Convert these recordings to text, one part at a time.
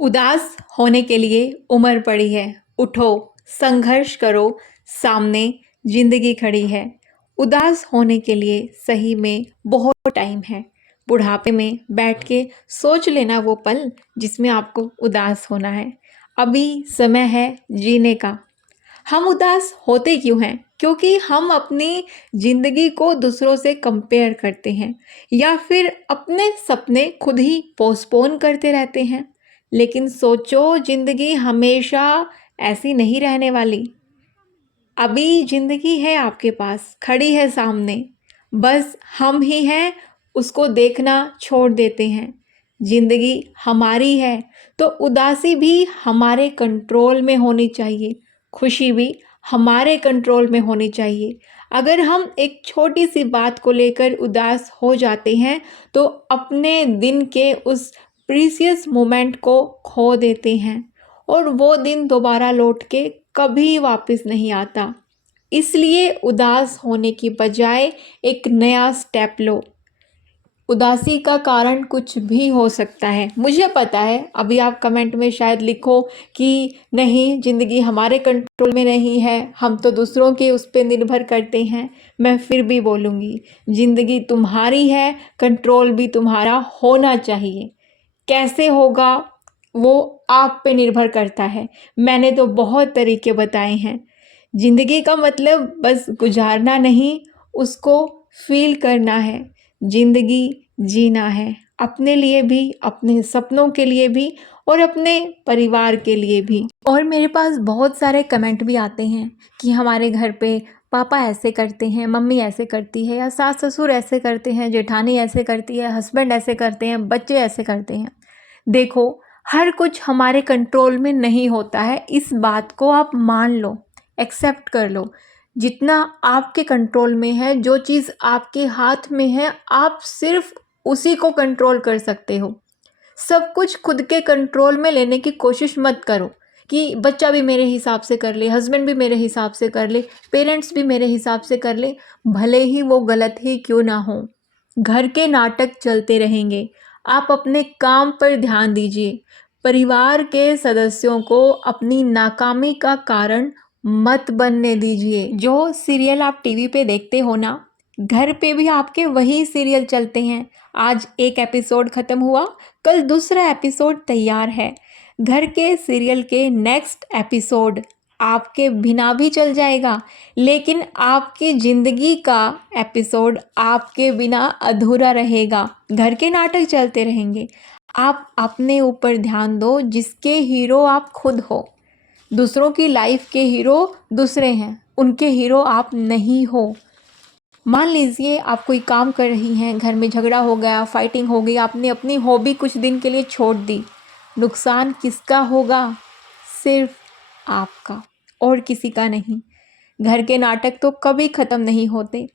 उदास होने के लिए उम्र पड़ी है। उठो, संघर्ष करो, सामने जिंदगी खड़ी है। उदास होने के लिए सही में बहुत टाइम है। बुढ़ापे में बैठ के सोच लेना वो पल जिसमें आपको उदास होना है। अभी समय है जीने का। हम उदास होते क्यों हैं? क्योंकि हम अपनी ज़िंदगी को दूसरों से कंपेयर करते हैं या फिर अपने सपने खुद ही पोस्टपोन करते रहते हैं। लेकिन सोचो, ज़िंदगी हमेशा ऐसी नहीं रहने वाली। अभी ज़िंदगी है आपके पास, खड़ी है सामने। बस हम ही हैं उसको देखना छोड़ देते हैं। ज़िंदगी हमारी है तो उदासी भी हमारे कंट्रोल में होनी चाहिए, खुशी भी हमारे कंट्रोल में होनी चाहिए। अगर हम एक छोटी सी बात को लेकर उदास हो जाते हैं तो अपने दिन के उस प्रीसियस मोमेंट को खो देते हैं और वो दिन दोबारा लौट के कभी वापस नहीं आता। इसलिए उदास होने की बजाय एक नया स्टेप लो। उदासी का कारण कुछ भी हो सकता है। मुझे पता है अभी आप कमेंट में शायद लिखो कि नहीं, ज़िंदगी हमारे कंट्रोल में नहीं है, हम तो दूसरों के उस पर निर्भर करते हैं। मैं फिर भी बोलूँगी, ज़िंदगी तुम्हारी है, कंट्रोल भी तुम्हारा होना चाहिए। कैसे होगा वो आप पे निर्भर करता है। मैंने तो बहुत तरीके बताए हैं। ज़िंदगी का मतलब बस गुजारना नहीं, उसको फील करना है। ज़िंदगी जीना है, अपने लिए भी, अपने सपनों के लिए भी और अपने परिवार के लिए भी। और मेरे पास बहुत सारे कमेंट भी आते हैं कि हमारे घर पे पापा ऐसे करते हैं, मम्मी ऐसे करती है, या सास ससुर ऐसे करते हैं, जेठानी ऐसे करती है, हस्बैंड ऐसे करते हैं, बच्चे ऐसे करते हैं। देखो, हर कुछ हमारे कंट्रोल में नहीं होता है। इस बात को आप मान लो, एक्सेप्ट कर लो। जितना आपके कंट्रोल में है, जो चीज़ आपके हाथ में है, आप सिर्फ उसी को कंट्रोल कर सकते हो। सब कुछ खुद के कंट्रोल में लेने की कोशिश मत करो कि बच्चा भी मेरे हिसाब से कर ले, हस्बैंड भी मेरे हिसाब से कर ले, पेरेंट्स भी मेरे हिसाब से कर ले, भले ही वो गलत ही क्यों ना हो। घर के नाटक चलते रहेंगे। आप अपने काम पर ध्यान दीजिए। परिवार के सदस्यों को अपनी नाकामी का कारण मत बनने दीजिए। जो सीरियल आप टीवी पे देखते हो ना, घर पे भी आपके वही सीरियल चलते हैं। आज एक एपिसोड ख़त्म हुआ, कल दूसरा एपिसोड तैयार है। घर के सीरियल के नेक्स्ट एपिसोड आपके बिना भी चल जाएगा, लेकिन आपकी ज़िंदगी का एपिसोड आपके बिना अधूरा रहेगा। घर के नाटक चलते रहेंगे। आप अपने ऊपर ध्यान दो, जिसके हीरो आप खुद हो। दूसरों की लाइफ के हीरो दूसरे हैं, उनके हीरो आप नहीं हो। मान लीजिए आप कोई काम कर रही हैं, घर में झगड़ा हो गया, फाइटिंग हो गई, आपने अपनी हॉबी कुछ दिन के लिए छोड़ दी। नुकसान किसका होगा? सिर्फ आपका और किसी का नहीं। घर के नाटक तो कभी ख़त्म नहीं होते।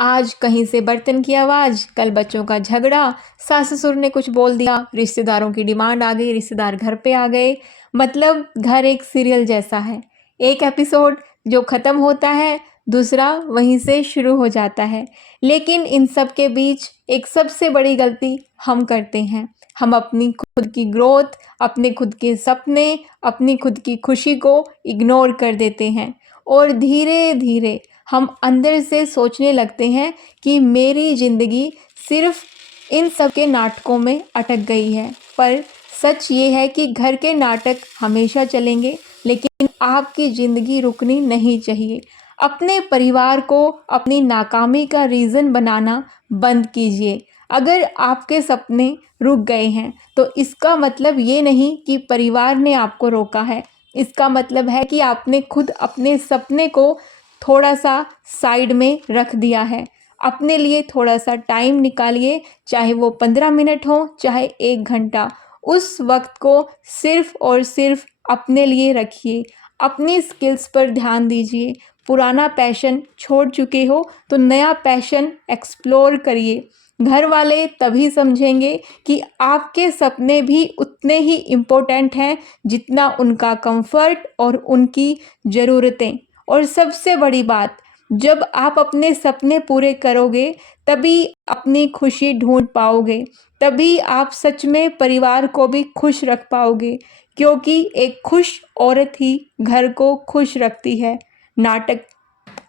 आज कहीं से बर्तन की आवाज़, कल बच्चों का झगड़ा, सास ससुर ने कुछ बोल दिया, रिश्तेदारों की डिमांड आ गई, रिश्तेदार घर पे आ गए। मतलब घर एक सीरियल जैसा है। एक एपिसोड जो ख़त्म होता है, दूसरा वहीं से शुरू हो जाता है। लेकिन इन सब के बीच एक सबसे बड़ी गलती हम करते हैं। हम अपनी खुद की ग्रोथ, अपने खुद के सपने, अपनी खुद की खुशी को इग्नोर कर देते हैं और धीरे धीरे हम अंदर से सोचने लगते हैं कि मेरी ज़िंदगी सिर्फ इन सब के नाटकों में अटक गई है। पर सच ये है कि घर के नाटक हमेशा चलेंगे, लेकिन आपकी ज़िंदगी रुकनी नहीं चाहिए। अपने परिवार को अपनी नाकामी का रीज़न बनाना बंद कीजिए। अगर आपके सपने रुक गए हैं तो इसका मतलब ये नहीं कि परिवार ने आपको रोका है। इसका मतलब है कि आपने खुद अपने सपने को थोड़ा सा साइड में रख दिया है। अपने लिए थोड़ा सा टाइम निकालिए, चाहे वो 15 मिनट हो, चाहे 1 घंटा। उस वक्त को सिर्फ और सिर्फ अपने लिए रखिए। अपनी स्किल्स पर ध्यान दीजिए। पुराना पैशन छोड़ चुके हो तो नया पैशन एक्सप्लोर करिए। घर वाले तभी समझेंगे कि आपके सपने भी उतने ही इम्पोर्टेंट हैं जितना उनका कंफर्ट और उनकी ज़रूरतें। और सबसे बड़ी बात, जब आप अपने सपने पूरे करोगे तभी अपनी खुशी ढूंढ पाओगे, तभी आप सच में परिवार को भी खुश रख पाओगे, क्योंकि एक खुश औरत ही घर को खुश रखती है। नाटक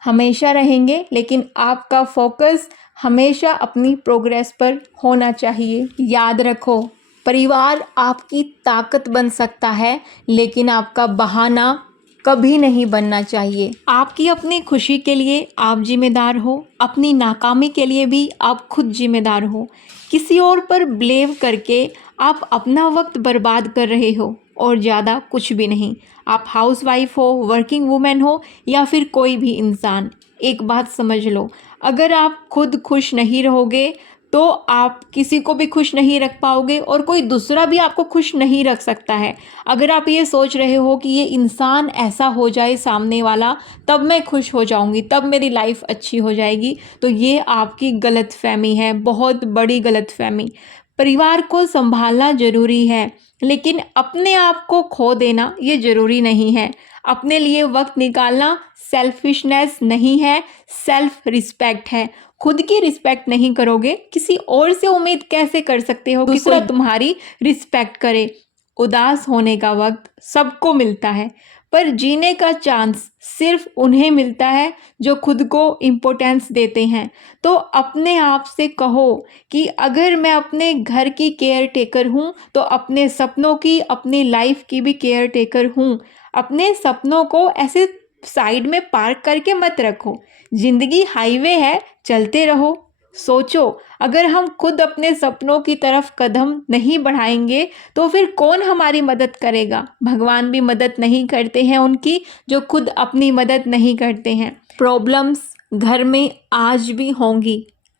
हमेशा रहेंगे, लेकिन आपका फोकस हमेशा अपनी प्रोग्रेस पर होना चाहिए। याद रखो, परिवार आपकी ताकत बन सकता है, लेकिन आपका बहाना कभी नहीं बनना चाहिए। आपकी अपनी खुशी के लिए आप जिम्मेदार हो, अपनी नाकामी के लिए भी आप खुद जिम्मेदार हो। किसी और पर ब्लेम करके आप अपना वक्त बर्बाद कर रहे हो और ज़्यादा कुछ भी नहीं। आप हाउसवाइफ हो, वर्किंग वुमेन हो या फिर कोई भी इंसान, एक बात समझ लो, अगर आप खुद खुश नहीं रहोगे तो आप किसी को भी खुश नहीं रख पाओगे और कोई दूसरा भी आपको खुश नहीं रख सकता है। अगर आप ये सोच रहे हो कि ये इंसान ऐसा हो जाए सामने वाला तब मैं खुश हो जाऊंगी, तब मेरी लाइफ अच्छी हो जाएगी, तो ये आपकी गलतफहमी है, बहुत बड़ी गलतफहमी। परिवार को संभालना ज़रूरी है, लेकिन अपने आप को खो देना ये ज़रूरी नहीं है। अपने लिए वक्त निकालना सेल्फिशनेस नहीं है, सेल्फ रिस्पेक्ट है। खुद की रिस्पेक्ट नहीं करोगे, किसी और से उम्मीद कैसे कर सकते हो कि कोई तुम्हारी रिस्पेक्ट करे। उदास होने का वक्त सबको मिलता है, पर जीने का चांस सिर्फ उन्हें मिलता है जो खुद को इम्पोर्टेंस देते हैं। तो अपने आप से कहो कि अगर मैं अपने घर की केयर टेकर हूँ तो अपने सपनों की, अपनी लाइफ की भी केयर टेकर हूँ। अपने सपनों को ऐसे साइड में पार्क करके मत रखो। जिंदगी हाईवे है, चलते रहो। सोचो, अगर हम खुद अपने सपनों की तरफ कदम नहीं बढ़ाएंगे तो फिर कौन हमारी मदद करेगा। भगवान भी मदद नहीं करते हैं उनकी जो खुद अपनी मदद नहीं करते हैं। प्रॉब्लम्स घर में आज भी होंगी,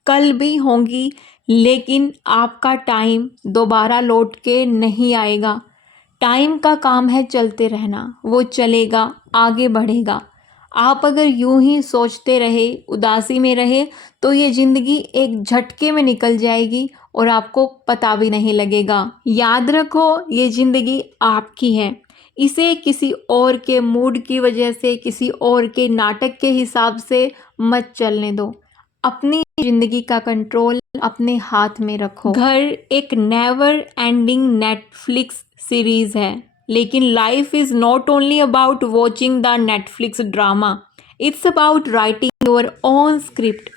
कल भी होंगी, लेकिन आपका टाइम दोबारा लौट के नहीं आएगा। टाइम का काम है चलते रहना, वो चलेगा, आगे बढ़ेगा। आप अगर यूं ही सोचते रहे, उदासी में रहे, तो ये ज़िंदगी एक झटके में निकल जाएगी और आपको पता भी नहीं लगेगा। याद रखो, ये ज़िंदगी आपकी है, इसे किसी और के मूड की वजह से, किसी और के नाटक के हिसाब से मत चलने दो। अपनी ज़िंदगी का कंट्रोल अपने हाथ में रखो। घर एक नेवर एंडिंग नेटफ्लिक्स सीरीज़ है, लेकिन life is not only about watching the Netflix drama, it's about writing your own script.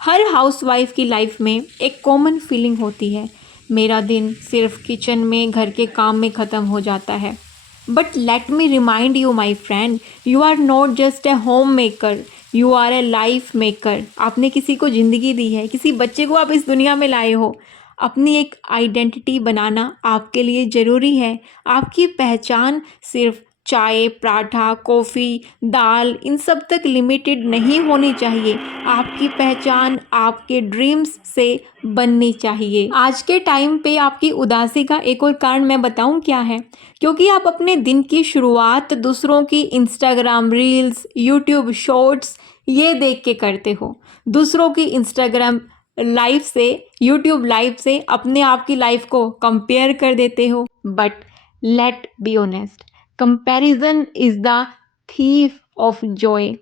Her housewife की लाइफ में एक कॉमन फीलिंग होती है, मेरा दिन सिर्फ किचन में, घर के काम में ख़त्म हो जाता है। But let me remind you my friend, you are not just a home maker, you are a life maker. आपने किसी को ज़िंदगी दी है, किसी बच्चे को आप इस दुनिया में लाए हो। अपनी एक आइडेंटिटी बनाना आपके लिए ज़रूरी है। आपकी पहचान सिर्फ चाय, पराठा, कॉफ़ी, दाल इन सब तक लिमिटेड नहीं होनी चाहिए। आपकी पहचान आपके ड्रीम्स से बननी चाहिए। आज के टाइम पे आपकी उदासी का एक और कारण मैं बताऊं क्या है? क्योंकि आप अपने दिन की शुरुआत दूसरों की इंस्टाग्राम रील्स, यूट्यूब शॉर्ट्स ये देख के करते हो। दूसरों की इंस्टाग्राम लाइफ से, यूट्यूब लाइफ से अपने आप की लाइफ को कंपेयर कर देते हो। But let be honest, comparison is the thief of Joy.